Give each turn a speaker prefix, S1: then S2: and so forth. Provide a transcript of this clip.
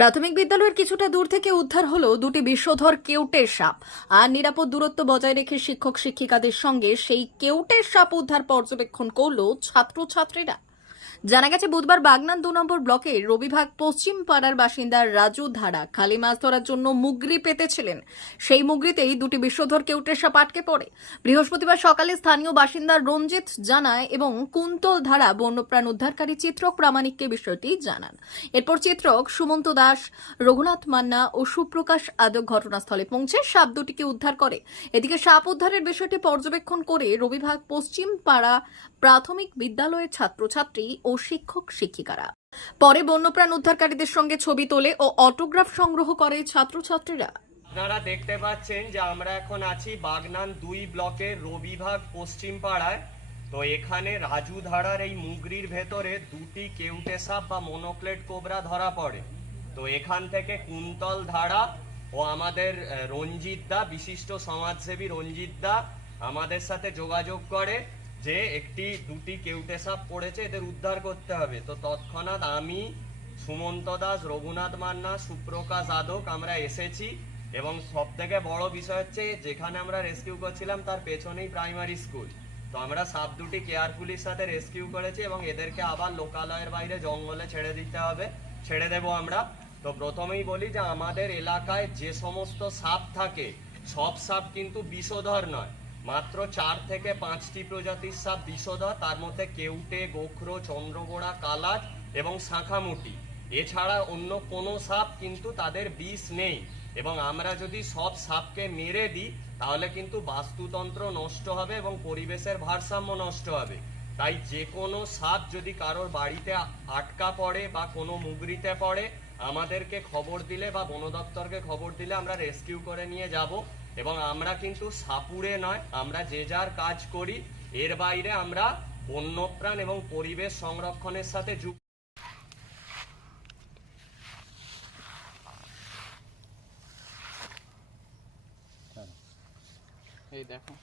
S1: প্রাথমিক বিদ্যালয়ের কিছুটা দূর থেকে উদ্ধার হলো দুটি বিশ্বধর কেউটের সাপ। আর নিরাপদ দূরত্ব বজায় রেখে শিক্ষক শিক্ষিকাদের সঙ্গে সেই কেউটের সাপ উদ্ধার পর্যবেক্ষণ করল ছাত্রছাত্রীরা। জানা গেছে, বুধবার বাগনান দু নম্বর ব্লকে রবিভাগ পশ্চিম পাড়ার বাসিন্দা রাজু ধারা খালি মাছ ধরার জন্য মুগরি পেতেছিলেন। সেই মুগরিতেই দুটি বিষধর কেউটের সাপ আটকে পড়ে। বৃহস্পতিবার সকালে স্থানীয় বাসিন্দা রঞ্জিত জানায় এবং কুন্তল ধারা বন্যপ্রাণ উদ্ধারকারী চিত্রক প্রামাণিককে বিষয়টি জানান। এরপর চিত্রক সুমন্ত দাস, রঘুনাথ মান্না ও সুপ্রকাশ আদক ঘটনাস্থলে পৌঁছে সাপ দুটিকে উদ্ধার করে। এদিকে সাপ উদ্ধারের বিষয়টি পর্যবেক্ষণ করে রবিভাগ পশ্চিম পাড়া প্রাথমিক বিদ্যালয়ের ছাত্রছাত্রী শিক্ষক শিক্ষিকারা। পরে বন্যপ্রাণ উদ্ধারকারীদের সঙ্গে ছবি তোলে ও অটোগ্রাফ সংগ্রহ করে ছাত্রছাত্রীরা।
S2: আপনারা দেখতে পাচ্ছেন যে আমরা এখন আছি বাগনান দুই ব্লকের রবিভাগ পশ্চিম পাড়ায়। তো এখানে রাজু ধারার এই মুগরির ভেতরে দুটি কেউটে সাপ বা মনোক্লেট কোবরা ধরা পড়ে। তো এখান থেকে কুন্তল ধারা ও আমাদের রঞ্জিত দা, বিশিষ্ট সমাজসেবী রঞ্জিত দা আমাদের সাথে যোগাযোগ করে। যে একটি, দুটি কেউটে সাপ পড়েছে, এদের উদ্ধার করতে হবে। তো তৎক্ষণাৎ আমি, সুমন্ত দাস, রঘুনাথ মান্না সুপ্রকাশ আদক আমরা এসেছি। এবং সব থেকে বড় বিষয় হচ্ছে, যেখানে আমরা রেস্কিউ করছিলাম, তার পেছনেই প্রাইমারি স্কুল তো আমরা সাপ দুটি কেয়ারফুলির সাথে রেস্কিউ করেছি এবং এদেরকে আবার লোকালয়ের বাইরে জঙ্গলে ছেড়ে দিতে হবে, ছেড়ে দেব আমরা। তো প্রথমেই বলি যে আমাদের এলাকায় যে সমস্ত সাপ থাকে, সব সাপ কিন্তু বিষধর নয়। মাত্র চার থেকে পাঁচটি প্রজাতির সাপ বিষধর তার মধ্যে কেউটে, গোখরো চন্দ্রগোড়া কালাজ এবং শাঁখামুটি। এছাড়া অন্য কোনো সাপ কিন্তু তাদের বিষ নেই। এবং আমরা যদি সব সাপকে মেরে দিই, তাহলে কিন্তু বাস্তুতন্ত্র নষ্ট হবে এবং পরিবেশের ভারসাম্য নষ্ট হবে। তাই যে কোনো সাপ যদি কারোর বাড়িতে আটকা পড়ে বা কোনো মুগরিতে পড়ে, আমাদেরকে খবর দিলে বা বন দপ্তরকে খবর দিলে আমরা রেস্কিউ করে নিয়ে যাব। এবং আমরা কিন্তু সাপুরে নয়, আমরা যে যার কাজ করি, এর বাইরে আমরা বন্যপ্রাণ এবং পরিবেশ সংরক্ষণের সাথে যুক্ত।
S3: এই দেখো।